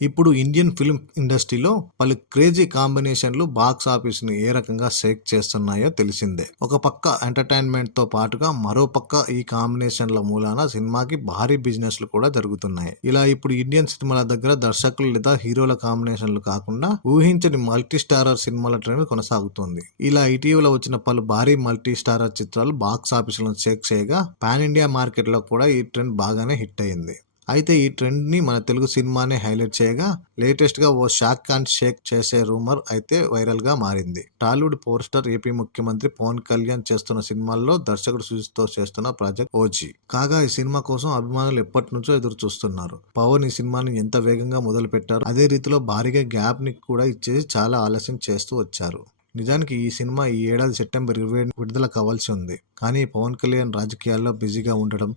ఇప్పుడు Indian film ఇండస్ట్రీలో పలు క్రేజీ కాంబినేషన్లు బాక్స్ ఆఫీస్ని ఏ రకంగా షేక్ చేస్తున్నాయో తెలిసిందే. ఒక పక్క ఎంటర్టైన్మెంట్తో పాటుగా మరో పక్క ఈ కాంబినేషన్ల మూలాన సినిమాకి భారీ బిజినెస్లు కూడా జరుగుతున్నాయి. ఇలా ఇప్పుడు ఇండియన్ సినిమాల దగ్గర దర్శకులు లేదా హీరోల కాంబినేషన్లు కాకుండా ఊహించని మల్టీ స్టారర్ సినిమాల ట్రెండ్ కొనసాగుతుంది. ఇలా ఇటీవల వచ్చిన పలు భారీ మల్టీ స్టారర్ చిత్రాలు బాక్స్ ఆఫీసులను షేక్ చేయగా పాన్ ఇండియా మార్కెట్లో కూడా ఈ ట్రెండ్ బాగానే హిట్ అయింది. అయితే ఈ ట్రెండ్ని మన తెలుగు సినిమానే హైలైట్ చేయగా లేటెస్ట్గా ఓ షాక్ అండ్ షేక్ చేసే రూమర్ అయితే వైరల్గా మారింది. టాలీవుడ్ పవర్ స్టార్ ఏపీ ముఖ్యమంత్రి పవన్ కళ్యాణ్ చేస్తున్న సినిమాల్లో దర్శకుడు సుజిత్తో చేస్తున్న ప్రాజెక్ట్ ఓజీ. కాగా ఈ సినిమా కోసం అభిమానులు ఎప్పటి నుంచో ఎదురు చూస్తున్నారు పవన్ ఈ సినిమాని ఎంత వేగంగా మొదలు పెట్టారు అదే రీతిలో భారీగా గ్యాప్ని కూడా ఇచ్చేసి చాలా ఆలస్యం చేస్తూ వచ్చారు. నిజానికి ఈ సినిమా ఈ ఏడాది సెప్టెంబర్ ఇరవై విడుదల కావాల్సి ఉంది. కానీ పవన్ కళ్యాణ్ రాజకీయాల్లో బిజీగా ఉండడం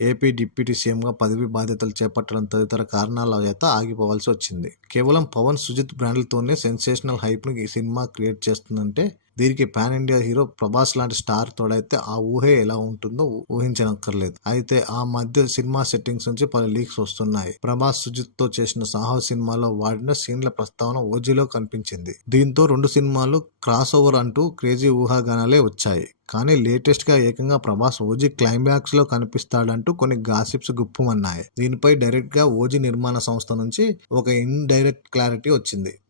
ఏపీ డిప్యూటీ సీఎంగా పదవి బాధ్యతలు చేపట్టడం తదితర కారణాల చేత ఆగిపోవాల్సి వచ్చింది. కేవలం పవన్ సుజిత్ బ్రాండ్లతోనే సెన్సేషనల్ హైప్ను ఈ సినిమా క్రియేట్ చేస్తుందంటే దీనికి పాన్ ఇండియా హీరో ప్రభాస్ లాంటి స్టార్ తోడైతే ఆ ఊహే ఎలా ఉంటుందో ఊహించనక్కర్లేదు. అయితే ఆ మధ్య సినిమా సెట్టింగ్స్ నుంచి పలు లీక్స్ వస్తున్నాయి. ప్రభాస్ సుజిత్తో చేసిన సాహో సినిమాలో వాడిన సీన్ల ప్రస్తావన ఓజీలో కనిపించింది. దీంతో రెండు సినిమాలు క్రాస్ ఓవర్ అంటూ క్రేజీ ఊహాగానాలే వచ్చాయి. కానీ లేటెస్ట్గా ఏకంగా ప్రభాస్ ఓజీ క్లైమాక్స్లో కనిపిస్తాడంటూ కొన్ని గాసిప్స్ గుప్పుమన్నాయి. దీనిపై డైరెక్ట్గా ఓజీ నిర్మాణ సంస్థ నుంచి ఒక ఇన్ డైరెక్ట్ క్లారిటీ వచ్చింది.